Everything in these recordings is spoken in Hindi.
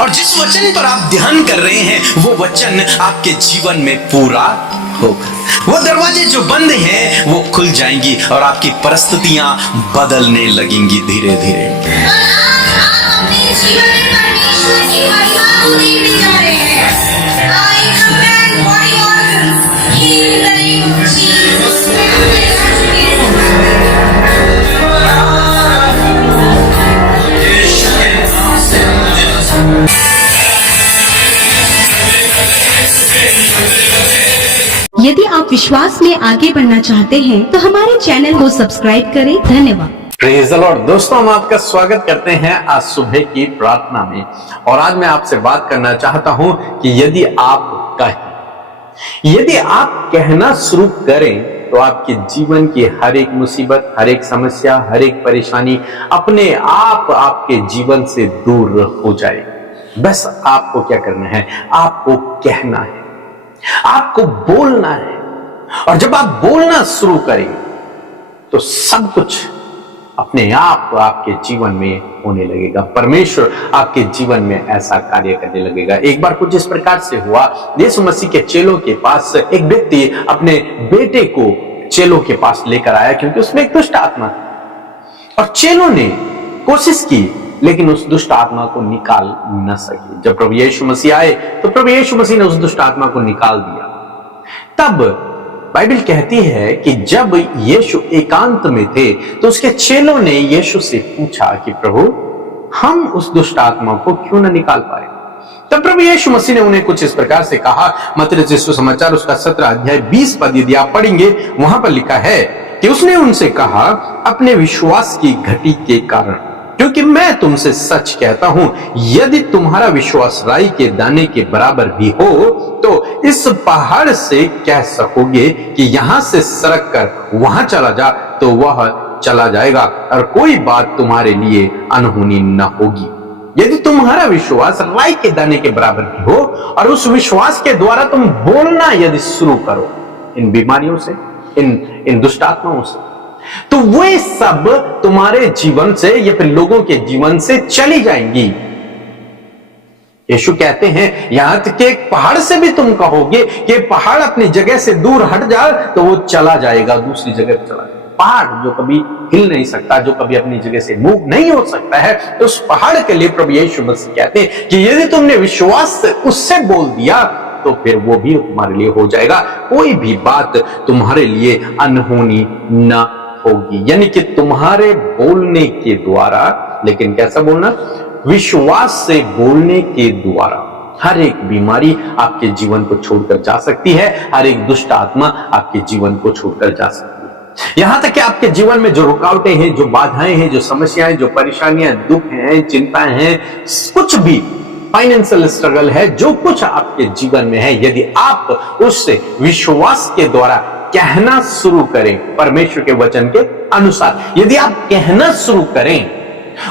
और जिस वचन पर आप ध्यान कर रहे हैं वो वचन आपके जीवन में पूरा होगा। वो दरवाजे जो बंद हैं वो खुल जाएंगी और आपकी परिस्थितियां बदलने लगेंगी धीरे धीरे। अपने जीवन में परमेश्वर की महिमा को देखने जा रहे हैं। यदि आप विश्वास में आगे बढ़ना चाहते हैं तो हमारे चैनल को सब्सक्राइब करें। धन्यवाद। Praise the Lord. दोस्तों, हम आपका स्वागत करते हैं आज सुबह की प्रार्थना में। और आज मैं आपसे बात करना चाहता हूं कि यदि आप कहना शुरू करें तो आपके जीवन की हर एक मुसीबत, हर एक समस्या, हर एक परेशानी अपने आप आपके जीवन से दूर हो जाएगी। बस आपको क्या करना है? आपको कहना है, आपको बोलना है। और जब आप बोलना शुरू करें तो सब कुछ अपने आप आपके जीवन में होने लगेगा। परमेश्वर आपके जीवन में ऐसा कार्य करने लगेगा। एक बार कुछ इस प्रकार से हुआ, यीशु मसीह के चेलों के पास एक व्यक्ति अपने बेटे को चेलों के पास लेकर आया क्योंकि उसमें एक दुष्ट आत्मा थी। और चेलों ने कोशिश की लेकिन उस दुष्ट आत्मा को निकाल न सके। जब प्रभु यीशु मसीह आए तो प्रभु यीशु मसीह ने उस दुष्ट आत्मा को निकाल दिया। तब बाइबल कहती है कि जब यीशु एकांत में थे तो उसके चेलों ने यीशु से पूछा कि प्रभु, हम उस दुष्ट आत्मा को क्यों न निकाल पाए? तब प्रभु यीशु मसीह ने उन्हें कुछ इस प्रकार से कहा। मत्ती रचित सुसमाचार उसका 17 अध्याय 20 पद यदि आप पढ़ेंगे, वहां पर लिखा है कि उसने उनसे कहा, अपने विश्वास की घटी के कारण, क्योंकि मैं तुमसे सच कहता हूं, यदि तुम्हारा विश्वास राई के दाने के बराबर भी हो तो इस पहाड़ से कह सकोगे कि यहां से सरक कर वहां चला जा, तो वह चला जाएगा और कोई बात तुम्हारे लिए अनहोनी न होगी। यदि तुम्हारा विश्वास राई के दाने के बराबर भी हो और उस विश्वास के द्वारा तुम बोलना यदि शुरू करो इन बीमारियों से, इन दुष्ट आत्माओं से, तो वे सब तुम्हारे जीवन से या फिर लोगों के जीवन से चली जाएंगी। यीशु कहते हैं यहां तक कि एक पहाड़ से भी तुम कहोगे कि पहाड़ अपनी जगह से दूर हट जाए तो वो चला जाएगा, दूसरी जगह चला जाएगा। पहाड़ जो कभी हिल नहीं सकता, जो कभी अपनी जगह से मूव नहीं हो सकता है, तो उस पहाड़ के लिए प्रभु यीशु मसीह कहते हैं कि यदि तुमने विश्वास से उससे बोल दिया तो फिर वो भी तुम्हारे लिए हो जाएगा। कोई भी बात तुम्हारे लिए अनहोनी न होगी। यानी कि तुम्हारे बोलने के द्वारा, लेकिन कैसा बोलना? विश्वास से बोलने के द्वारा हर एक बीमारी आपके जीवन को छोड़कर जा सकती है, हर एक दुष्ट आत्मा आपके जीवन को छोड़कर जा सकती है। यहां तक कि आपके जीवन में जो रुकावटें हैं, जो बाधाएं हैं, जो समस्याएं, जो परेशानियां, दुख हैं, चिंताएं हैं, कुछ भी फाइनेंशियल स्ट्रगल है, जो कुछ आपके जीवन में है, यदि आप उससे विश्वास के द्वारा कहना शुरू करें, परमेश्वर के वचन के अनुसार यदि आप कहना शुरू करें,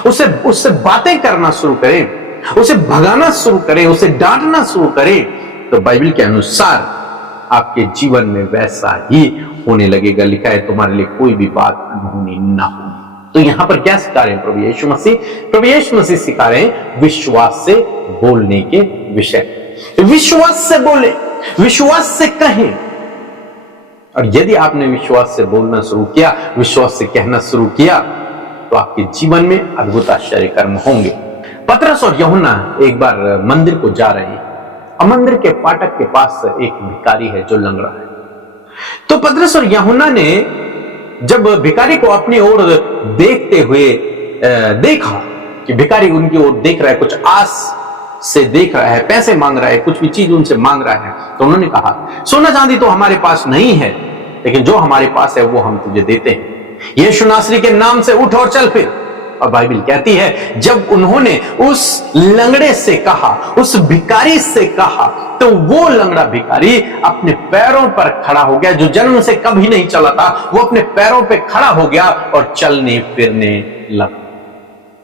उससे बातें करना शुरू करें, उसे भगाना शुरू करें, उसे डांटना शुरू करें, तो बाइबल के अनुसार आपके जीवन में वैसा ही होने लगेगा। लिखा है तुम्हारे लिए कोई भी बात अनहोनी ना हो। तो यहां पर क्या सिखा रहे हैं प्रभु यीशु मसीह? प्रभु यीशु मसीह सिखा रहे हैं विश्वास से बोलने के विषय। विश्वास से बोले, विश्वास से कहें। और यदि आपने विश्वास से बोलना शुरू किया, विश्वास से कहना शुरू किया, तो आपके जीवन में अद्भुत आश्चर्य कर्म होंगे। पतरस और यूहन्ना एक बार मंदिर को जा रहे हैं और मंदिर के फाटक के पास एक भिखारी है जो लंगड़ा है। तो पतरस और यूहन्ना ने जब भिखारी को अपनी ओर देखते हुए देखा कि भिखारी उनकी ओर देख रहा है, कुछ आस से देख रहा है, पैसे मांग रहा है, कुछ भी चीज उनसे मांग रहा है, तो उन्होंने कहा, सोना चांदी तो हमारे पास नहीं है, लेकिन जो हमारे पास है वो हम तुझे देते हैं। यीशु नासरी के नाम से उठ और चल फिर। और बाइबल कहती है जब उन्होंने उस लंगड़े से कहा, उस भिखारी से कहा, तो वो लंगड़ा भिखारी अपने पैरों पर खड़ा हो गया। जो जन्म से कभी नहीं चला था, वो अपने पैरों पे खड़ा हो गया और चलने फिरने लगा,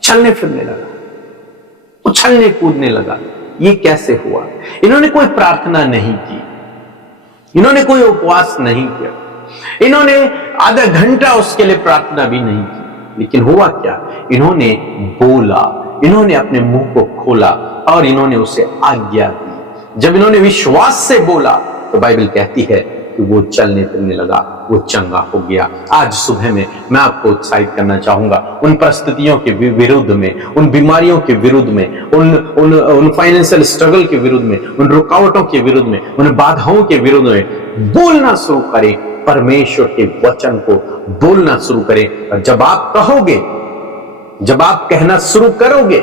चलने फिरने लगा, उछलने कूदने लगा। ये कैसे हुआ? इन्होंने कोई प्रार्थना नहीं की, इन्होंने कोई उपवास नहीं किया, इन्होंने आधा घंटा उसके लिए प्रार्थना भी नहीं की, लेकिन हुआ क्या? इन्होंने बोला, इन्होंने अपने मुंह को खोला और इन्होंने उसे आज्ञा दी। जब इन्होंने विश्वास से बोला तो बाइबल कहती है कि वो चलने फिरने लगा, वो चंगा हो गया। आज सुबह में मैं आपको उत्साहित करना चाहूंगा उन परिस्थितियों के विरुद्ध में, उन बीमारियों के विरुद्ध में, उन फाइनेंशियल स्ट्रगल के विरुद्ध में, उन रुकावटों के विरुद्ध में, उन बाधाओं के विरुद्ध में बोलना शुरू करें, परमेश्वर के वचन को बोलना शुरू करें। और जब आप कहोगे, जब आप कहना शुरू करोगे,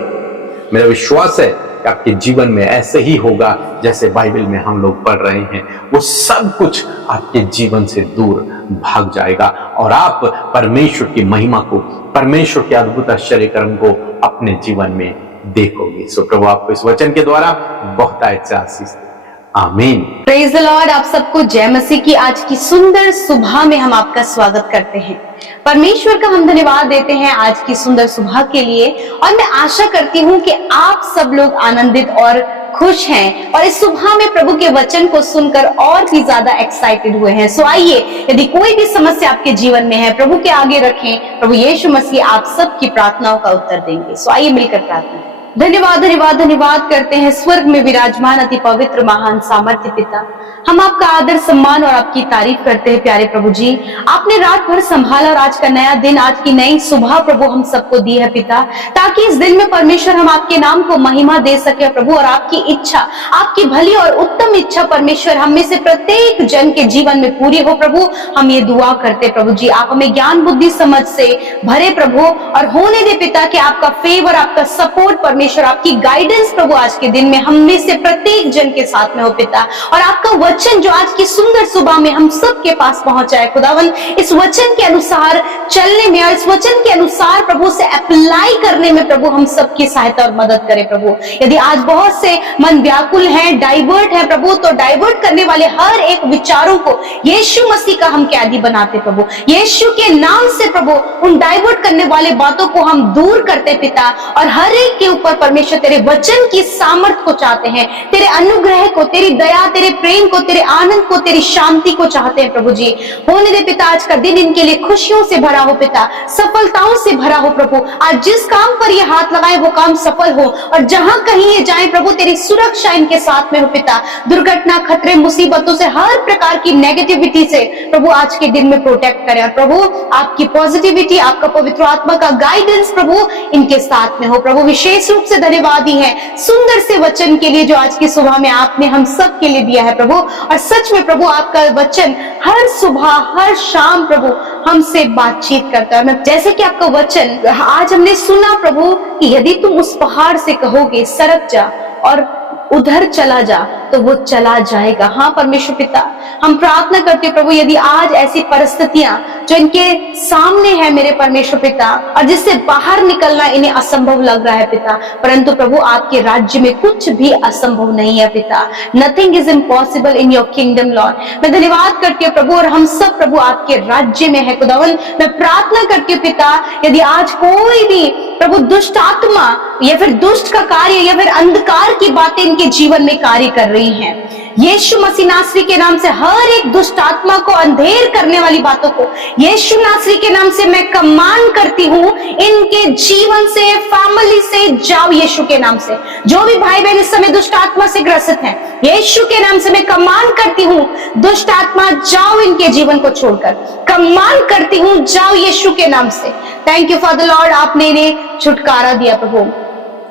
मेरा विश्वास है कि आपके जीवन में ऐसे ही होगा जैसे बाइबल में हम लोग पढ़ रहे हैं। वो सब कुछ आपके जीवन से दूर भाग जाएगा और आप परमेश्वर की महिमा को, परमेश्वर के अद्भुत आश्चर्य कर्म को अपने जीवन में देखोगे। सो प्रभु आपको इस वचन के द्वारा बहुत अच्छा आशीष दे। आमीन। Praise the Lord. आप सबको जय मसीह की आज की सुंदर सुबह में हम आपका स्वागत करते हैं। परमेश्वर का हम धन्यवाद देते हैं आज की सुंदर सुबह के लिए और मैं आशा करती हूँ कि आप सब लोग आनंदित और खुश हैं और इस सुबह में प्रभु के वचन को सुनकर और भी ज्यादा एक्साइटेड हुए हैं। सो आइए, यदि कोई भी समस्या आपके जीवन में है, प्रभु के आगे रखें। प्रभु यीशु मसीह आप सबकी प्रार्थनाओं का उत्तर देंगे। सो आइए मिलकर प्रार्थना करें। धन्यवाद धन्यवाद धन्यवाद करते हैं स्वर्ग में विराजमान अति पवित्र महान सामर्थ्य पिता, हम आपका आदर सम्मान और आपकी तारीफ करते हैं। प्यारे प्रभु जी, आपने रात भर संभाला और आज का नया दिन, आज की नई सुबह प्रभु हम सबको दी है पिता, ताकि इस दिन में परमेश्वर हम आपके नाम को महिमा दे सके प्रभु। और आपकी इच्छा, आपकी भली और उत्तम इच्छा परमेश्वर हम में से प्रत्येक जन के जीवन में पूरी हो प्रभु। हम ये दुआ करते प्रभु जी, आप हमें ज्ञान बुद्धि समझ से भरे प्रभु और होने दे पिता कि आपका फेवर, आपका सपोर्ट परमेश्वर, आपकी गाइडेंस प्रभु आज के दिन में हम में से प्रत्येक जन के साथ में हो पिता। और आपका वचन जो आज की सुंदर सुबह में हम सब के पास पहुंचा है खुदावन, इस वचन के अनुसार चलने में और इस वचन के अनुसार प्रभु से अप्लाई करने में प्रभु हम सबकी सहायता और मदद करें प्रभु। यदि आज बहुत से मन व्याकुल हैं, डाइवर्ट है प्रभु, तो डाइवर्ट करने वाले हर एक विचारों को यीशु मसीह का हम कैदी बनाते प्रभु। यीशु के नाम से प्रभु उन डाइवर्ट करने वाले बातों को हम दूर करते पिता और हर एक के ऊपर परमेश्वर तेरे वचन की सामर्थ को चाहते हैं, तेरे अनुग्रह को, तेरी दया, तेरे प्रेम को, तेरे आनंद को, तेरी शांति को चाहते हैं प्रभु जी। होने दे पिता आज का दिन इनके लिए खुशियों से भरा हो पिता, सफलताओं से भरा हो प्रभु। आज जिस काम पर ये हाथ लगाए वो काम सफल हो और जहां कहीं ये जाए प्रभु तेरी सुरक्षा इनके साथ में हो पिता। दुर्घटना, खतरे, मुसीबतों से, हर प्रकार की नेगेटिविटी से प्रभु आज के दिन में प्रोटेक्ट करें। और प्रभु आपकी पॉजिटिविटी, आपका पवित्र आत्मा का गाइडेंस प्रभु इनके साथ में हो प्रभु। विशेष रूप से धन्यवाद ही है सुंदर से वचन के लिए जो आज की सुबह में आपने हम सब के लिए दिया है प्रभु। और सच में प्रभु आपका वचन हर सुबह हर शाम प्रभु हमसे बातचीत करता है। मैं जैसे कि आपका वचन आज हमने सुना प्रभु कि यदि तुम उस पहाड़ से कहोगे सरक जा और उधर चला जा तो वो चला जाएगा। हाँ परमेश्वर पिता, हम प्रार्थना करते हैं प्रभु, यदि आज ऐसी परिस्थितियां जो इनके सामने है मेरे परमेश्वर पिता और जिससे बाहर निकलना इन्हें असंभव लग रहा है पिता, परंतु प्रभु आपके राज्य में कुछ भी असंभव नहीं है पिता। Nothing is impossible in your kingdom Lord. मैं धन्यवाद करती हूँ प्रभु और हम सब प्रभु आपके राज्य में है खुदावन। मैं प्रार्थना करती हूँ पिता, यदि आज कोई भी प्रभु दुष्ट आत्मा या फिर दुष्ट का कार्य या फिर अंधकार की बातें इनके जीवन में कार्य कर रही हैं, यीशु मसीह नासरी के नाम से हर एक दुष्ट आत्मा को, अंधेर करने वाली बातों को यीशु नासरी के नाम से मैं कमांड करती हूँ इनके जीवन से, फैमिली से जाओ यीशु के नाम से। जो भी भाई बहन इस समय दुष्ट आत्मा से ग्रसित हैं, यीशु के नाम से मैं कमांड करती हूँ दुष्ट आत्मा जाओ इनके जीवन को छोड़कर, कमांड करती हूँ जाओ यीशु के नाम से। थैंक यू फादर लॉर्ड, आपने इन्हें छुटकारा दिया प्रभु।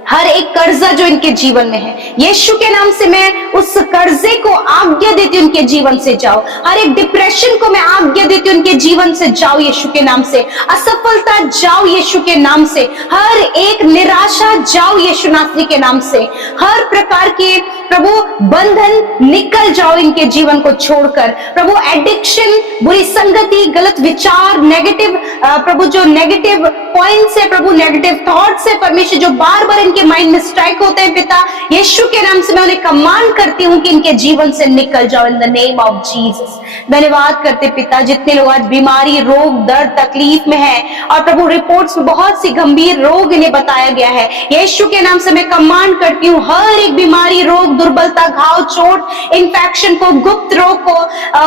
हर एक कर्जा जो इनके जीवन में है यीशु के नाम से मैं उस कर्जे को आज्ञा देती हूँ उनके जीवन से जाओ। हर एक डिप्रेशन को मैं आज्ञा देती हूँ उनके जीवन से जाओ यीशु के नाम से। असफलता जाओ यीशु के नाम से। हर एक निराशा जाओ यीशु नासरी के नाम से। हर प्रकार के प्रभु बंधन निकल जाओ इनके जीवन को छोड़कर प्रभु। एडिक्शन, बुरी संगति, गलत विचार, नेगेटिव प्रभु जो नेगेटिव पॉइंट्स है प्रभु, नेगेटिव थॉट्स है परमेश्वर जो बार बार इनके इनके माइंड में स्ट्राइक होते हैं पिता, यीशु के नाम से मैं उन्हें कमांड करती हूँ कि इनके जीवन से निकल जाओ in the name of Jesus. धन्यवाद करते पिता, जितने लोग आज बीमारी, रोग, दर्द, तकलीफ में हैं और प्रभु रिपोर्ट्स में बहुत सी गंभीर रोग इन्हें बताया गया है, यीशु के नाम से मैं कमांड करती हूँ हर एक बीमारी, रोग, दुर्बलता, घाव, चोट, इन्फेक्शन को, गुप्त रोग को,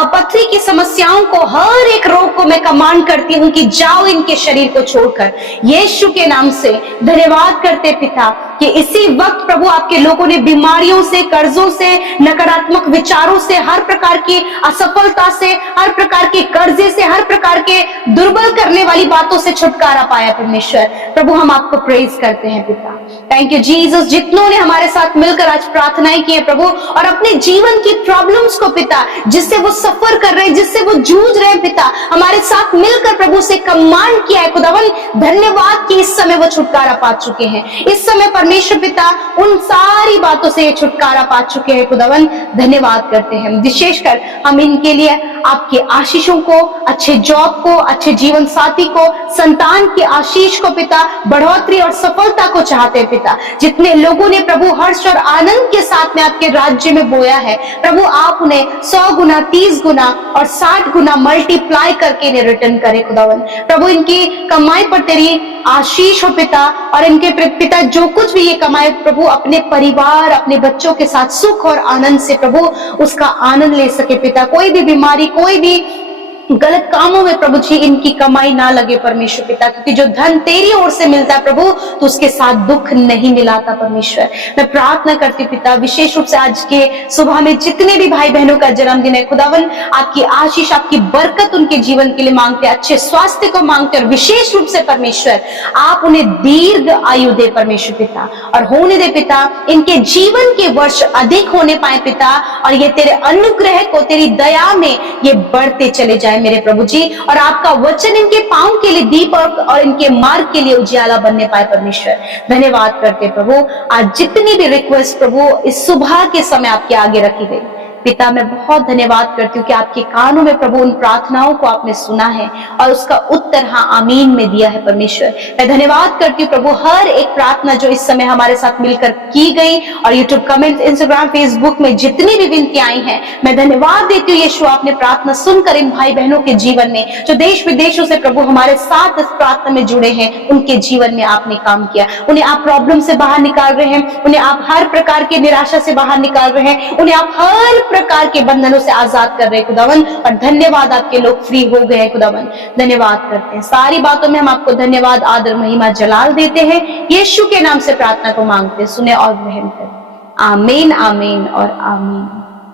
पथरी की समस्याओं को, हर एक रोग को मैं कमांड करती हूँ कि जाओ इनके शरीर को छोड़कर यीशु के नाम से। धन्यवाद करते पिता कि इसी वक्त प्रभु आपके लोगों ने बीमारियों से, कर्जों से, नकारात्मक विचारों से, हर प्रकार की असफलता से, हर प्रकार के कर्जे से, हर प्रकार के दुर्बल करने वाली बातों से छुटकारा पाया परमेश्वर। प्रभु हम आपको प्रेज करते हैं पिता। Thank you Jesus. जितनों ने हमारे साथ मिलकर आज प्रार्थनाएं की है प्रभु और अपने जीवन की प्रॉब्लम्स को पिता, जिससे वो सफर कर रहे हैं, जिससे वो जूझ रहे हैं पिता, हमारे साथ मिलकर प्रभु से कमांड किया है खुदावन। धन्यवाद कि इस समय वो छुटकारा पा चुके हैं। इस समय परमेश्वर पिता उन सारी बातों से ये छुटकारा पा चुके हैं खुदावन। धन्यवाद करते हैं। विशेषकर हम इनके लिए आपके आशीषों को, अच्छे जॉब को, अच्छे जीवन साथी को, संतान की आशीष को पिता, बढ़ोतरी और सफलता को चाहते हैं पिता। जितने लोगों ने प्रभु हर्ष और आनंद के साथ में आपके राज्य में बोया है प्रभु, आप उन्हें 100 गुना, 30 गुना और 60 गुना मल्टीप्लाई करके इन्हें रिटर्न करे खुदावन। प्रभु इनकी कमाई पर तेरी आशीष हो पिता, और इनके पिता जो कुछ भी ये कमाए प्रभु, अपने परिवार, अपने बच्चों के साथ सुख और आनंद से प्रभु उसका आनंद ले सके पिता। कोई भी बीमारी, कोई भी गलत कामों में प्रभु जी इनकी कमाई ना लगे परमेश्वर पिता, क्योंकि जो धन तेरी ओर से मिलता है प्रभु तो उसके साथ दुख नहीं मिलाता परमेश्वर। मैं प्रार्थना करती पिता, विशेष रूप से आज के सुबह में जितने भी भाई बहनों का जन्मदिन है खुदावन, आपकी आशीष, आपकी बरकत उनके जीवन के लिए मांगते, अच्छे स्वास्थ्य को मांगते, और विशेष रूप से परमेश्वर आप उन्हें दीर्घ आयु दे परमेश्वर पिता, और होने दे पिता इनके जीवन के वर्ष अधिक होने पाए पिता, और ये तेरे अनुग्रह को, तेरी दया में ये बढ़ते चले जाए मेरे प्रभु जी, और आपका वचन इनके पांव के लिए दीप और इनके मार्ग के लिए उजियाला बनने पाए परमेश्वर। धन्यवाद करते प्रभु। आज जितनी भी रिक्वेस्ट प्रभु इस सुबह के समय आपके आगे रखी गई पिता, मैं बहुत धन्यवाद करती हूँ कि आपके कानों में प्रभु उन प्रार्थनाओं को आपने सुना है और उसका उत्तर हाँ आमीन में दिया है परमेश्वर। मैं धन्यवाद करती हूँ प्रभु हर एक प्रार्थना जो इस समय हमारे साथ मिलकर की गई, और यूट्यूब कमेंट, इंस्टाग्राम, फेसबुक में जितनी भी विनती आई हैं, मैं धन्यवाद देती हूँ यीशु, आपने प्रार्थना सुनकर इन भाई बहनों के जीवन में, जो देश विदेशों से प्रभु हमारे साथ इस प्रार्थना में जुड़े हैं, उनके जीवन में आपने काम किया। उन्हें आप प्रॉब्लम से बाहर निकाल रहे हैं, उन्हें आप हर प्रकार की निराशा से बाहर निकाल रहे हैं, उन्हें आप हर प्रकार के बंधनों से आजाद कर रहे हैं खुदावन, और धन्यवाद आपके लोग फ्री हो गए हैं खुदावन। धन्यवाद करते हैं। सारी बातों में हम आपको धन्यवाद, आदर, महिमा, जलाल देते हैं। यीशु के नाम से प्रार्थना को मांगते हैं, सुने और ग्रहण करें। आमीन, आमीन और आमीन।